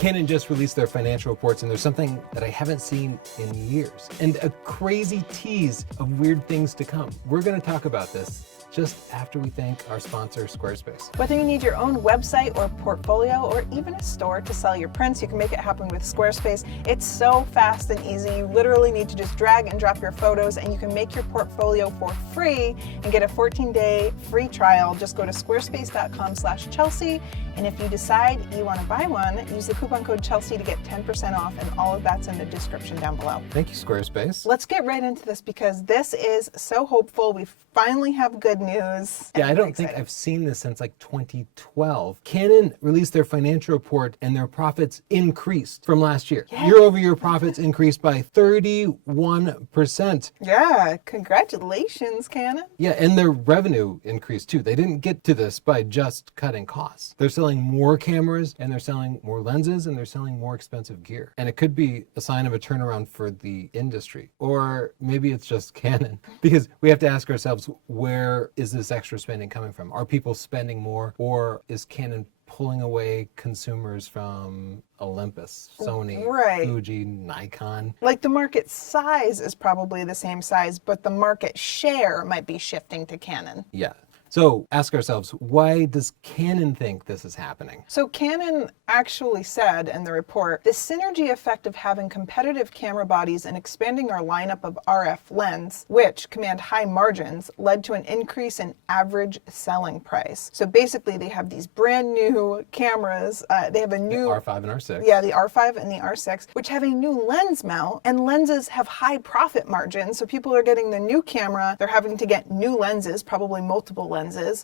Canon just released their financial reports, and there's something that I haven't seen in years, and a crazy tease of weird things to come. We're going to talk about this just after we thank our sponsor, Squarespace. Whether you need your own website or portfolio or even a store to sell your prints, you can make it happen with Squarespace. It's so fast and easy. You literally need to just drag and drop your photos, and you can make your portfolio for free and get a 14-day free trial. Just go to squarespace.com/Chelsea, and if you decide you want to buy one, use the coupon code Chelsea to get 10% off, and all of that's in the description down below. Thank you, Squarespace. Let's get right into this because this is so hopeful. We finally have good news. Yeah, I don't think I've seen this since like 2012. Canon released their financial report and their profits increased from last year. Yeah. Year-over-year profits increased by 31%. Yeah, congratulations, Canon. Yeah, and their revenue increased too. They didn't get to this by just cutting costs. They're selling more cameras, and they're selling more lenses, and they're selling more expensive gear. And it could be a sign of a turnaround for the industry. Or maybe it's just Canon. Because we have to ask ourselves, where is this extra spending coming from? Are people spending more, or is Canon pulling away consumers from Olympus, Sony, Right. Fuji, Nikon? Like the market size is probably the same size, but the market share might be shifting to Canon. Yeah. So ask ourselves, why does Canon think this is happening? So Canon actually said in the report, the synergy effect of having competitive camera bodies and expanding our lineup of RF lens, which command high margins, led to an increase in average selling price. So basically they have these brand new cameras. They have a new The R5 and R6. Yeah, the R5 and the R6, which have a new lens mount, and lenses have high profit margins. So people are getting the new camera, they're having to get new lenses, probably multiple lenses,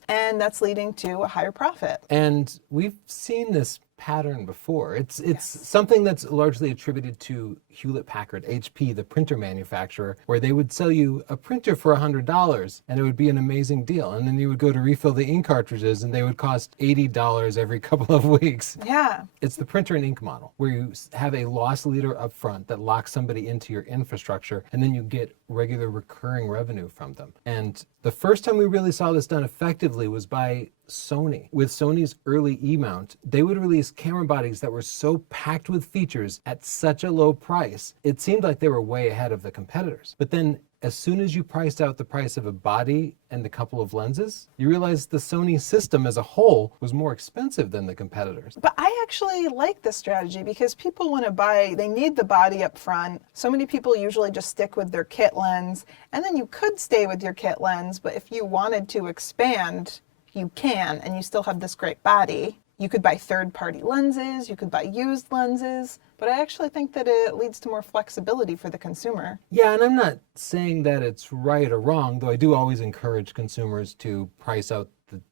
and that's leading to a higher profit. And we've seen this pattern before. It's something that's largely attributed to Hewlett-Packard, HP, the printer manufacturer, where they would sell you a printer for $100 and it would be an amazing deal. And then you would go to refill the ink cartridges and they would cost $80 every couple of weeks. Yeah. It's the printer and ink model where you have a loss leader up front that locks somebody into your infrastructure, and then you get regular recurring revenue from them. And the first time we really saw this done effectively was by Sony. With Sony's early E-mount, they would release camera bodies that were so packed with features at such a low price, it seemed like they were way ahead of the competitors. But then as soon as you priced out the price of a body and a couple of lenses, you realized the Sony system as a whole was more expensive than the competitors. But I actually like this strategy because people want to buy, they need the body up front. So many people usually just stick with their kit lens, and then you could stay with your kit lens, but if you wanted to expand, you can, and you still have this great body. You could buy third-party lenses, you could buy used lenses, but I actually think that it leads to more flexibility for the consumer. Yeah, and I'm not saying that it's right or wrong, though I do always encourage consumers to price out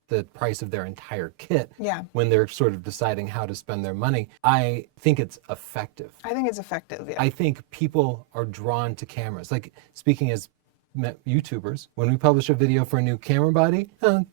the price of their entire kit when they're sort of deciding how to spend their money. I think it's effective. I think it's effective, yeah. I think people are drawn to cameras. Like, speaking as YouTubers, when we publish a video for a new camera body,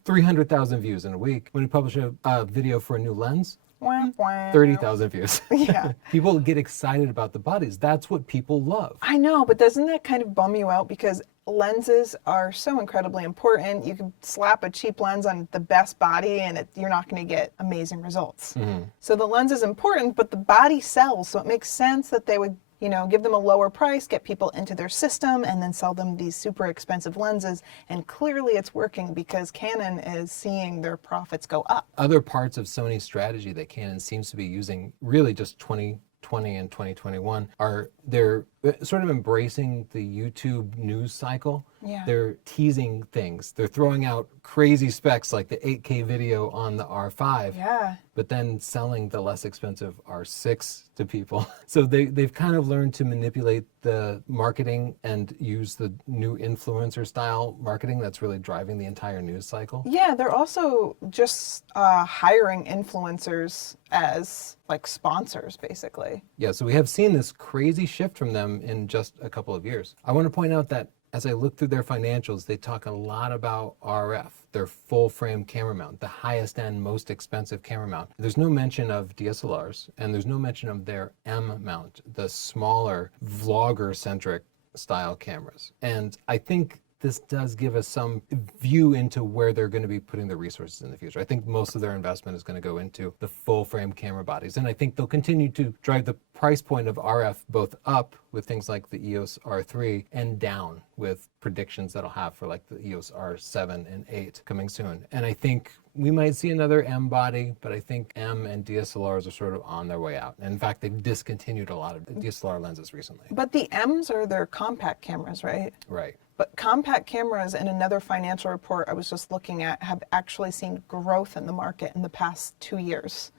300,000 views in a week. When we publish a video for a new lens, 30,000 views. Yeah. People get excited about the bodies. That's what people love. I know, but doesn't that kind of bum you out? Because lenses are so incredibly important. You can slap a cheap lens on the best body and you're not going to get amazing results. Mm-hmm. So the lens is important, but the body sells. So it makes sense that they would, you know, give them a lower price, get people into their system, and then sell them these super expensive lenses. And clearly it's working because Canon is seeing their profits go up. Other parts of Sony's strategy that Canon seems to be using really just 2020 and 2021 are they're sort of embracing the YouTube news cycle. Yeah. They're teasing things. They're throwing out crazy specs like the 8K video on the R5. Yeah. But then selling the less expensive R6 to people. So they've kind of learned to manipulate the marketing and use the new influencer style marketing that's really driving the entire news cycle. Yeah, they're also just hiring influencers as like sponsors, basically. Yeah, so we have seen this crazy shift from them in just a couple of years. I want to point out that as I look through their financials, they talk a lot about RF, their full frame camera mount, the highest end, most expensive camera mount. There's no mention of DSLRs, and there's no mention of their M mount, the smaller vlogger centric style cameras. And I think this does give us some view into where they're going to be putting their resources in the future. I think most of their investment is going to go into the full frame camera bodies. And I think they'll continue to drive the price point of RF both up with things like the EOS R3 and down with predictions that'll have for like the EOS R7 and 8 coming soon. And I think we might see another M body, but I think M and DSLRs are sort of on their way out. And in fact, they've discontinued a lot of DSLR lenses recently. But the M's are their compact cameras, right? Right. But compact cameras, in another financial report I was just looking at, have actually seen growth in the market in the past 2 years.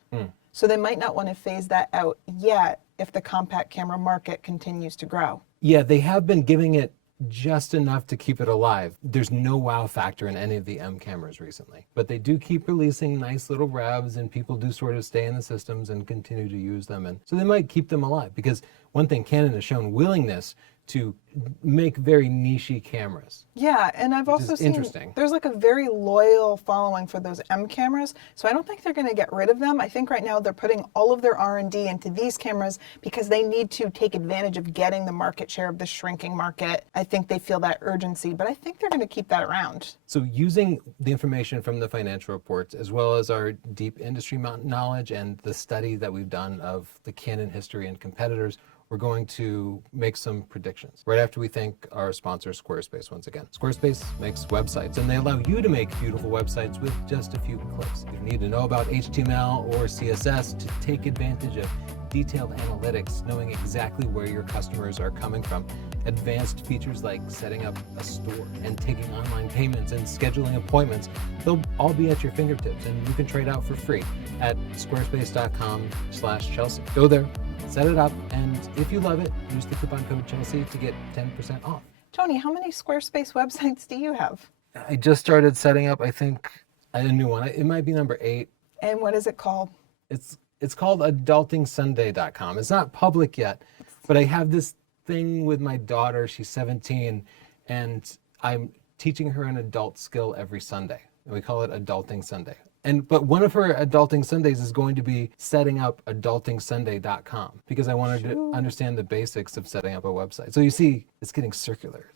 So they might not want to phase that out yet if the compact camera market continues to grow. Yeah, they have been giving it just enough to keep it alive. There's no wow factor in any of the M cameras recently, but they do keep releasing nice little revs, and people do sort of stay in the systems and continue to use them. And so they might keep them alive, because one thing Canon has shown willingness to make very niche-y cameras. Yeah, and I've also seen interesting. There's like a very loyal following for those M cameras, so I don't think they're going to get rid of them. I think right now they're putting all of their R&D into these cameras because they need to take advantage of getting the market share of the shrinking market. I think they feel that urgency, but I think they're going to keep that around. So using the information from the financial reports, as well as our deep industry knowledge and the study that we've done of the Canon history and competitors, we're going to make some predictions right after we thank our sponsor, Squarespace, once again. Squarespace makes websites, and they allow you to make beautiful websites with just a few clicks. You don't need to know about HTML or CSS to take advantage of detailed analytics, knowing exactly where your customers are coming from. Advanced features like setting up a store and taking online payments and scheduling appointments, they'll all be at your fingertips, and you can trade out for free at squarespace.com/Chelsea. Go there, set it up, and if you love it, use the coupon code Chelsea to get 10% off. Tony, how many Squarespace websites do you have? I just started setting up, I think, a new one. It might be number 8. And what is it called? It's called adultingsunday.com. It's not public yet, but I have this thing with my daughter. She's 17, and I'm teaching her an adult skill every Sunday. And we call it Adulting Sunday. But one of her Adulting Sundays is going to be setting up adultingsunday.com, because I wanted to understand the basics of setting up a website. So you see, it's getting circular.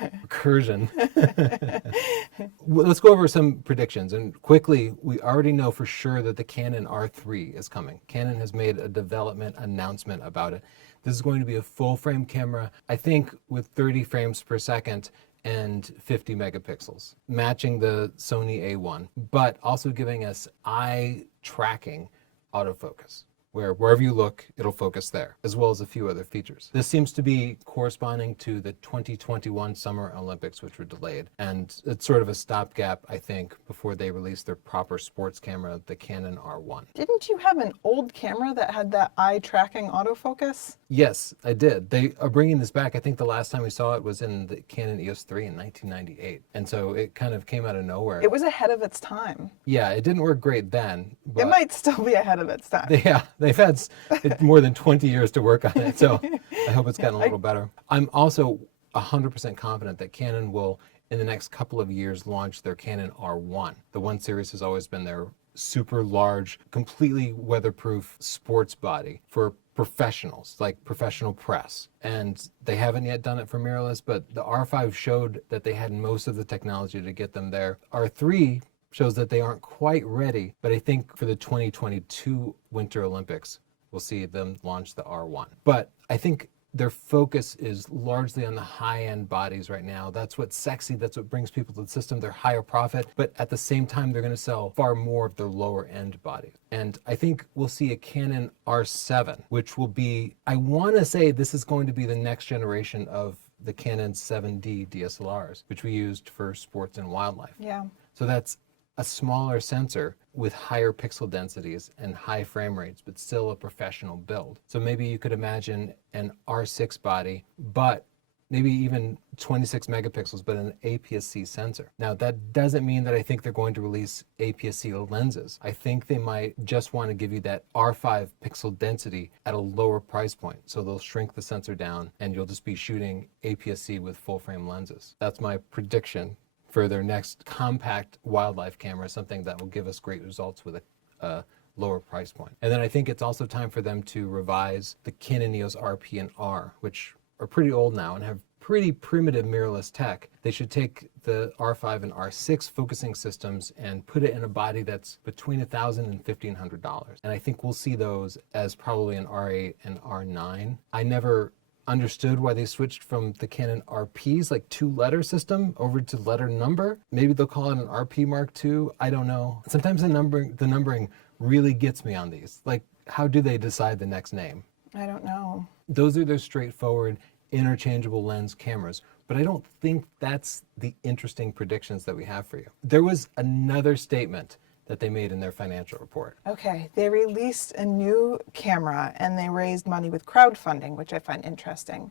Recursion. Let's go over some predictions. And quickly, we already know for sure that the Canon R3 is coming. Canon has made a development announcement about it. This is going to be a full frame camera, I think with 30 frames per second and 50 megapixels, matching the Sony A1, but also giving us eye tracking autofocus, where wherever you look, it'll focus there, as well as a few other features. This seems to be corresponding to the 2021 Summer Olympics, which were delayed. And it's sort of a stopgap, I think, before they release their proper sports camera, the Canon R1. Didn't you have an old camera that had that eye tracking autofocus? Yes, I did. They are bringing this back. I think the last time we saw it was in the Canon EOS 3 in 1998. And so it kind of came out of nowhere. It was ahead of its time. Yeah, it didn't work great then. But It might still be ahead of its time. yeah, they've had more than 20 years to work on it. So I hope it's gotten a little better. I'm also 100% confident that Canon will, in the next couple of years, launch their Canon R1. The 1 series has always been their super large, completely weatherproof sports body for professionals, like professional press. And they haven't yet done it for mirrorless, but the R5 showed that they had most of the technology to get them there. R3 shows that they aren't quite ready, but I think for the 2022 Winter Olympics, we'll see them launch the R1. But I think their focus is largely on the high-end bodies right now. That's what's sexy. That's what brings people to the system. They're higher profit, but at the same time, they're going to sell far more of their lower-end bodies. And I think we'll see a Canon R7, which will be, I want to say this is going to be the next generation of the Canon 7D DSLRs, which we used for sports and wildlife. Yeah. So that's a smaller sensor with higher pixel densities and high frame rates, but still a professional build. So maybe you could imagine an R6 body, but maybe even 26 megapixels, but an APS-C sensor. Now, that doesn't mean that I think they're going to release APS-C lenses. I think they might just want to give you that R5 pixel density at a lower price point. So they'll shrink the sensor down and you'll just be shooting APS-C with full frame lenses. That's my prediction for their next compact wildlife camera, something that will give us great results with a lower price point. And then I think it's also time for them to revise the Canon EOS RP and R, which are pretty old now and have pretty primitive mirrorless tech. They should take the R5 and R6 focusing systems and put it in a body that's between $1,000 and $1,500. And I think we'll see those as probably an R8 and R9. I never understood why they switched from the Canon RPs, like 2-letter system, over to letter number. Maybe they'll call it an RP Mark II. I don't know. Sometimes the numbering really gets me on these. Like, how do they decide the next name? I don't know. Those are their straightforward interchangeable lens cameras, but I don't think that's the interesting predictions that we have for you. There was another statement that they made in their financial report. Okay, they released a new camera and they raised money with crowdfunding, which I find interesting.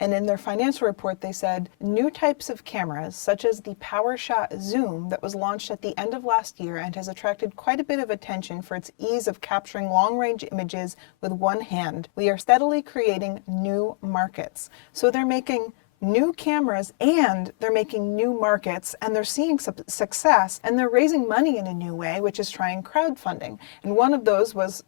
And in their financial report, they said new types of cameras, such as the PowerShot Zoom that was launched at the end of last year and has attracted quite a bit of attention for its ease of capturing long-range images with one hand. We are steadily creating new markets. So they're making new cameras and they're making new markets and they're seeing success and they're raising money in a new way, which is trying crowdfunding. And one of those was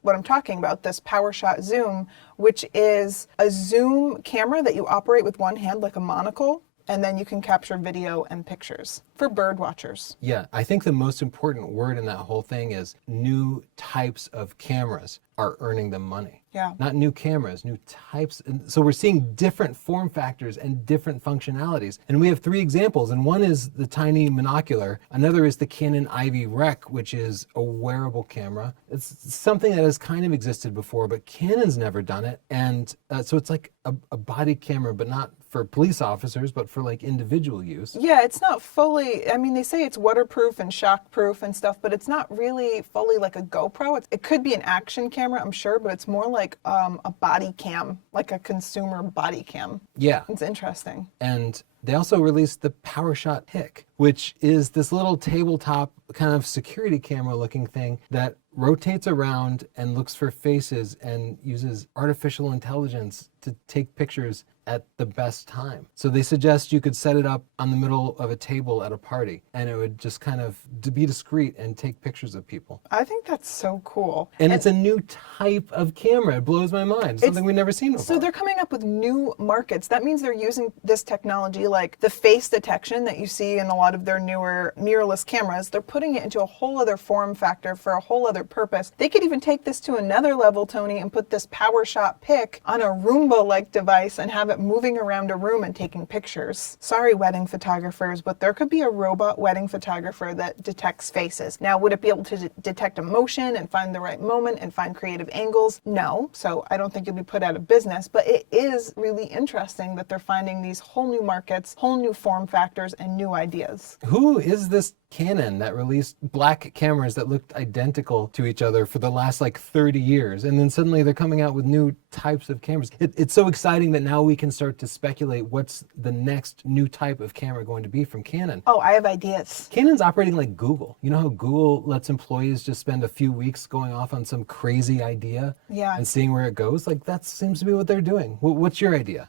what I'm talking about, this PowerShot Zoom, which is a zoom camera that you operate with one hand like a monocle, and then you can capture video and pictures for bird watchers. Yeah, I think the most important word in that whole thing is new types of cameras are earning them money. Yeah. Not new cameras, new types. And so we're seeing different form factors and different functionalities. And we have 3 examples, and one is the tiny monocular. Another is the Canon Ivy Rec, which is a wearable camera. It's something that has kind of existed before, but Canon's never done it. And so it's like a body camera, but not for police officers, but for like individual use. Yeah, it's not fully, I mean, they say it's waterproof and shockproof and stuff, but it's not really fully like a GoPro. It could be an action camera, I'm sure, but it's more like a body cam, like a consumer body cam. Yeah. It's interesting. And they also released the PowerShot Pick, which is this little tabletop kind of security camera looking thing that rotates around and looks for faces and uses artificial intelligence to take pictures at the best time. So they suggest you could set it up on the middle of a table at a party and it would just kind of be discreet and take pictures of people. I think that's so cool. And it's a new type of camera. It blows my mind. Something we've never seen before. So they're coming up with new markets. That means they're using this technology, like the face detection that you see in a lot of their newer mirrorless cameras. They're putting it into a whole other form factor for a whole other purpose. They could even take this to another level, Tony, and put this PowerShot Pick on a Roomba-like device and have it moving around a room and taking pictures. Sorry, wedding photographers, but there could be a robot wedding photographer that detects faces. Now, would it be able to detect emotion and find the right moment and find creative angles? No. So I don't think it'll be put out of business, but it is really interesting that they're finding these whole new markets, whole new form factors, and new ideas. Who is this Canon that released black cameras that looked identical to each other for the last like 30 years? And then suddenly they're coming out with new types of cameras. It's so exciting that now we can start to speculate what's the next new type of camera going to be from Canon. Oh, I have ideas. Canon's operating like Google. You know how Google lets employees just spend a few weeks going off on some crazy idea and seeing where it goes? Like that seems to be what they're doing. What's your idea?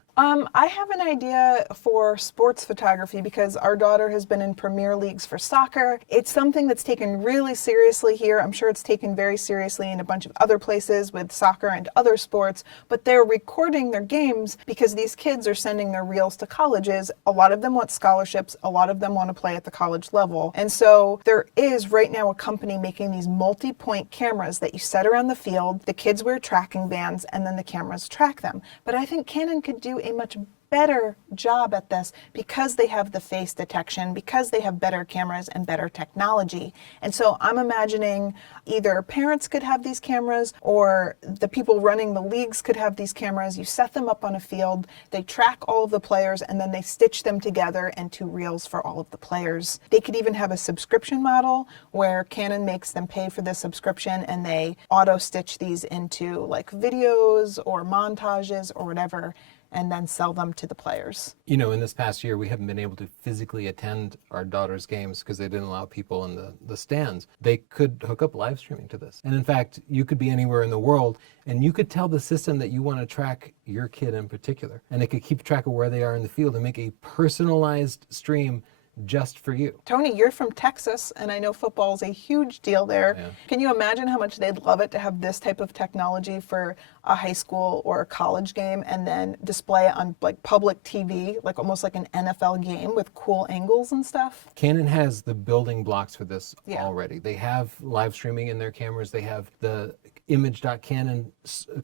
I have an idea for sports photography because our daughter has been in Premier Leagues for soccer. It's something that's taken really seriously here. I'm sure it's taken very seriously in a bunch of other places with soccer and other sports, but they're recording their games because these kids are sending their reels to colleges. A lot of them want scholarships. A lot of them want to play at the college level. And so there is right now a company making these multi-point cameras that you set around the field. The kids wear tracking bands and then the cameras track them. But I think Canon could do a much better job at this because they have the face detection, because they have better cameras and better technology. And so I'm imagining either parents could have these cameras or the people running the leagues could have these cameras. You set them up on a field, they track all of the players, and then they stitch them together into reels for all of the players. They could even have a subscription model where Canon makes them pay for the subscription and they auto stitch these into like videos or montages or whatever, and then sell them to the players. You know, in this past year, we haven't been able to physically attend our daughter's games because they didn't allow people in the stands. They could hook up live streaming to this. And in fact, you could be anywhere in the world and you could tell the system that you want to track your kid in particular. And it could keep track of where they are in the field and make a personalized stream just for you. Tony, you're from Texas, and I know football is a huge deal there. Yeah. Can you imagine how much they'd love it to have this type of technology for a high school or a college game, and then display it on like public TV, like almost like an NFL game with cool angles and stuff? Canon has the building blocks for this Yeah. already. They have live streaming in their cameras. They have the image.canon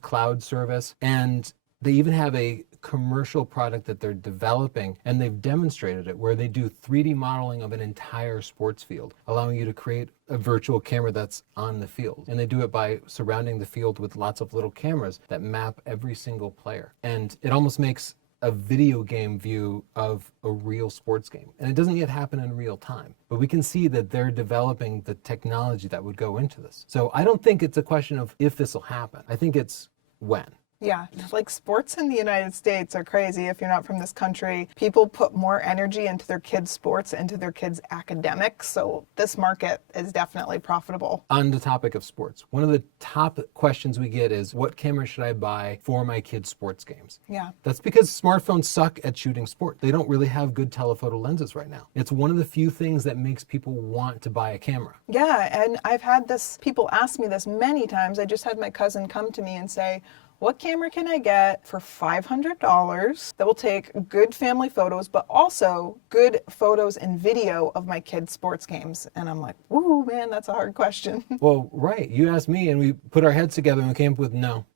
cloud service, and they even have a commercial product that they're developing, and they've demonstrated it, where they do 3D modeling of an entire sports field, allowing you to create a virtual camera that's on the field. And they do it by surrounding the field with lots of little cameras that map every single player. And it almost makes a video game view of a real sports game. And it doesn't yet happen in real time, but we can see that they're developing the technology that would go into this. So I don't think it's a question of if this will happen. I think it's when. Yeah, like sports in the United States are crazy. If you're not from this country, people put more energy into their kids' sports, into their kids' academics. So this market is definitely profitable. On the topic of sports, one of the top questions we get is, what camera should I buy for my kids' sports games? Yeah. That's because smartphones suck at shooting sport. They don't really have good telephoto lenses right now. It's one of the few things that makes people want to buy a camera. Yeah, and I've had people ask me this many times. I just had my cousin come to me and say, what camera can I get for $500 that will take good family photos, but also good photos and video of my kids' sports games? And I'm like, ooh, man, that's a hard question. Well, right. You asked me and we put our heads together and we came up with no.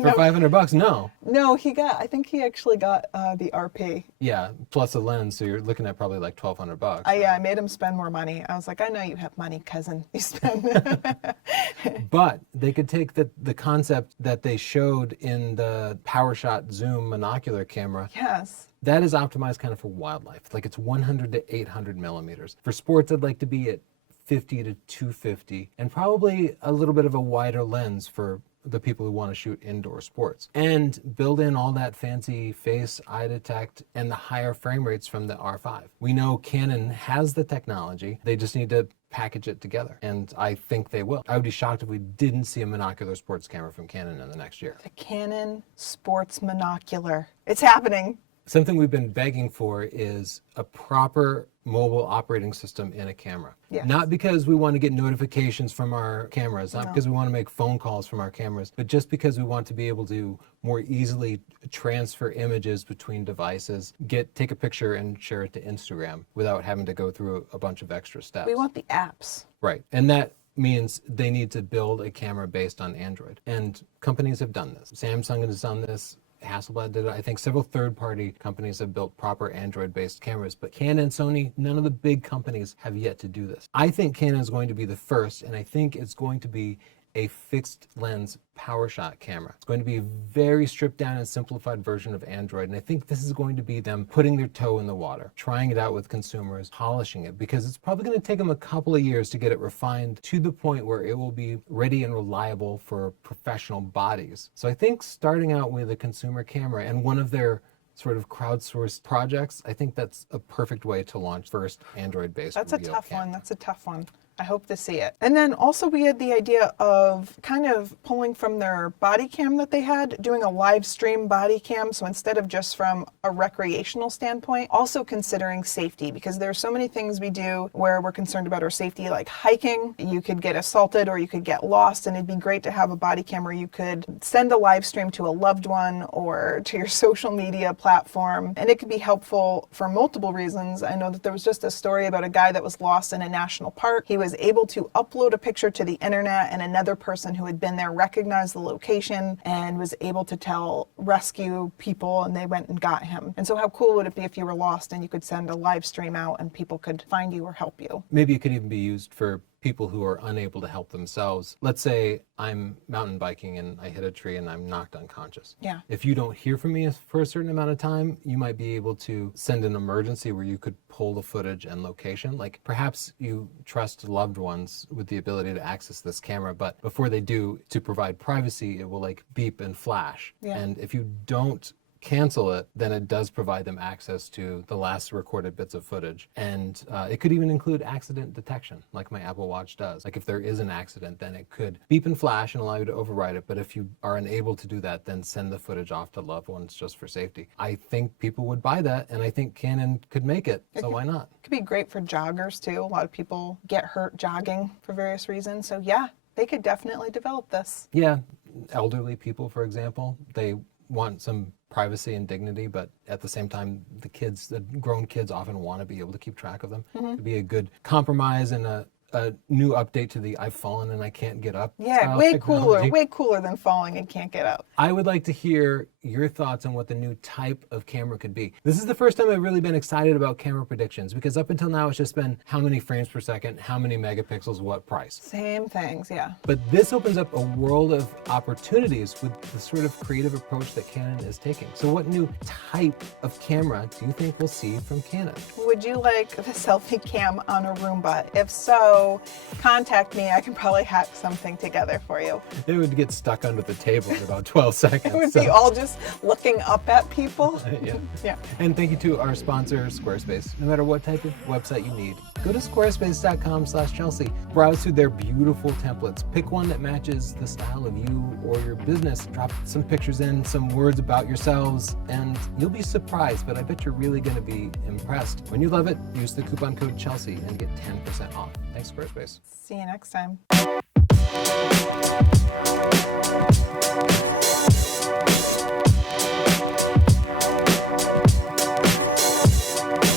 For $500, no. No, I think he actually got the RP. Yeah, plus a lens, so you're looking at probably like $1,200. Yeah, I made him spend more money. I was like, I know you have money, cousin. You spend. But they could take the concept that they showed in the PowerShot Zoom monocular camera. Yes. That is optimized kind of for wildlife. Like it's 100 to 800 millimeters. For sports, I'd like to be at 50 to 250, and probably a little bit of a wider lens for the people who want to shoot indoor sports, and build in all that fancy face, eye detect, and the higher frame rates from the R5. We know Canon has the technology. They just need to package it together, and I think they will. I would be shocked if we didn't see a monocular sports camera from Canon in the next year. The Canon Sports Monocular. It's happening. Something we've been begging for is a proper mobile operating system in a camera. Yes. Not because we want to get notifications from our cameras, not because we want to make phone calls from our cameras, but just because we want to be able to more easily transfer images between devices, take a picture and share it to Instagram without having to go through a bunch of extra steps. We want the apps. Right. And that means they need to build a camera based on Android. And companies have done this. Samsung has done this. Hasselblad did it. I think several third-party companies have built proper Android-based cameras, but Canon, Sony, none of the big companies have yet to do this. I think Canon is going to be the first, and I think it's going to be a fixed lens PowerShot camera. It's going to be a very stripped down and simplified version of Android, and I think this is going to be them putting their toe in the water, trying it out with consumers, polishing it, because it's probably going to take them a couple of years to get it refined to the point where it will be ready and reliable for professional bodies. So I think starting out with a consumer camera and one of their sort of crowdsourced projects, I think that's a perfect way to launch first Android-based. That's a real tough camera. one. That's a tough one. I hope to see it. And then also we had the idea of kind of pulling from their body cam that they had, doing a live stream body cam. So instead of just from a recreational standpoint, also considering safety, because there are so many things we do where we're concerned about our safety, like hiking. You could get assaulted or you could get lost, and it'd be great to have a body cam where you could send a live stream to a loved one or to your social media platform. And it could be helpful for multiple reasons. I know that there was just a story about a guy that was lost in a national park. He was able to upload a picture to the internet, and another person who had been there recognized the location and was able to tell rescue people, and they went and got him. And so how cool would it be if you were lost and you could send a live stream out and people could find you or help you? Maybe it could even be used for people who are unable to help themselves. Let's say I'm mountain biking and I hit a tree and I'm knocked unconscious. Yeah. If you don't hear from me for a certain amount of time, you might be able to send an emergency where you could pull the footage and location. Like perhaps you trust loved ones with the ability to access this camera, but before they do, to provide privacy, it will like beep and flash. Yeah. And if you don't cancel it, then it does provide them access to the last recorded bits of footage. And it could even include accident detection, like my Apple Watch does. Like if there is an accident, then it could beep and flash and allow you to override it. But if you are unable to do that, then send the footage off to loved ones just for safety. I think people would buy that, and I think Canon could make it, so why not? It could be great for joggers too. A lot of people get hurt jogging for various reasons. So yeah, they could definitely develop this. Yeah, elderly people, for example, they want some privacy and dignity, but at the same time, the grown kids often want to be able to keep track of them. It'd be a good compromise and a new update to the I've fallen and I can't get up. Yeah, way cooler than falling and can't get up. I would like to hear your thoughts on what the new type of camera could be. This is the first time I've really been excited about camera predictions, because up until now it's just been how many frames per second, how many megapixels, what price. Same things, yeah. But this opens up a world of opportunities with the sort of creative approach that Canon is taking. So what new type of camera do you think we'll see from Canon? Would you like the selfie cam on a Roomba? If so, contact me. I can probably hack something together for you. It would get stuck under the table in about 12 seconds. It would be all just looking up at people. Yeah. Yeah. And thank you to our sponsor, Squarespace. No matter what type of website you need, go to squarespace.com/Chelsea. Browse through their beautiful templates. Pick one that matches the style of you or your business. Drop some pictures in, some words about yourselves, and you'll be surprised, but I bet you're really going to be impressed. When you love it, use the coupon code Chelsea and get 10% off. Thanks, Squarespace. See you next time.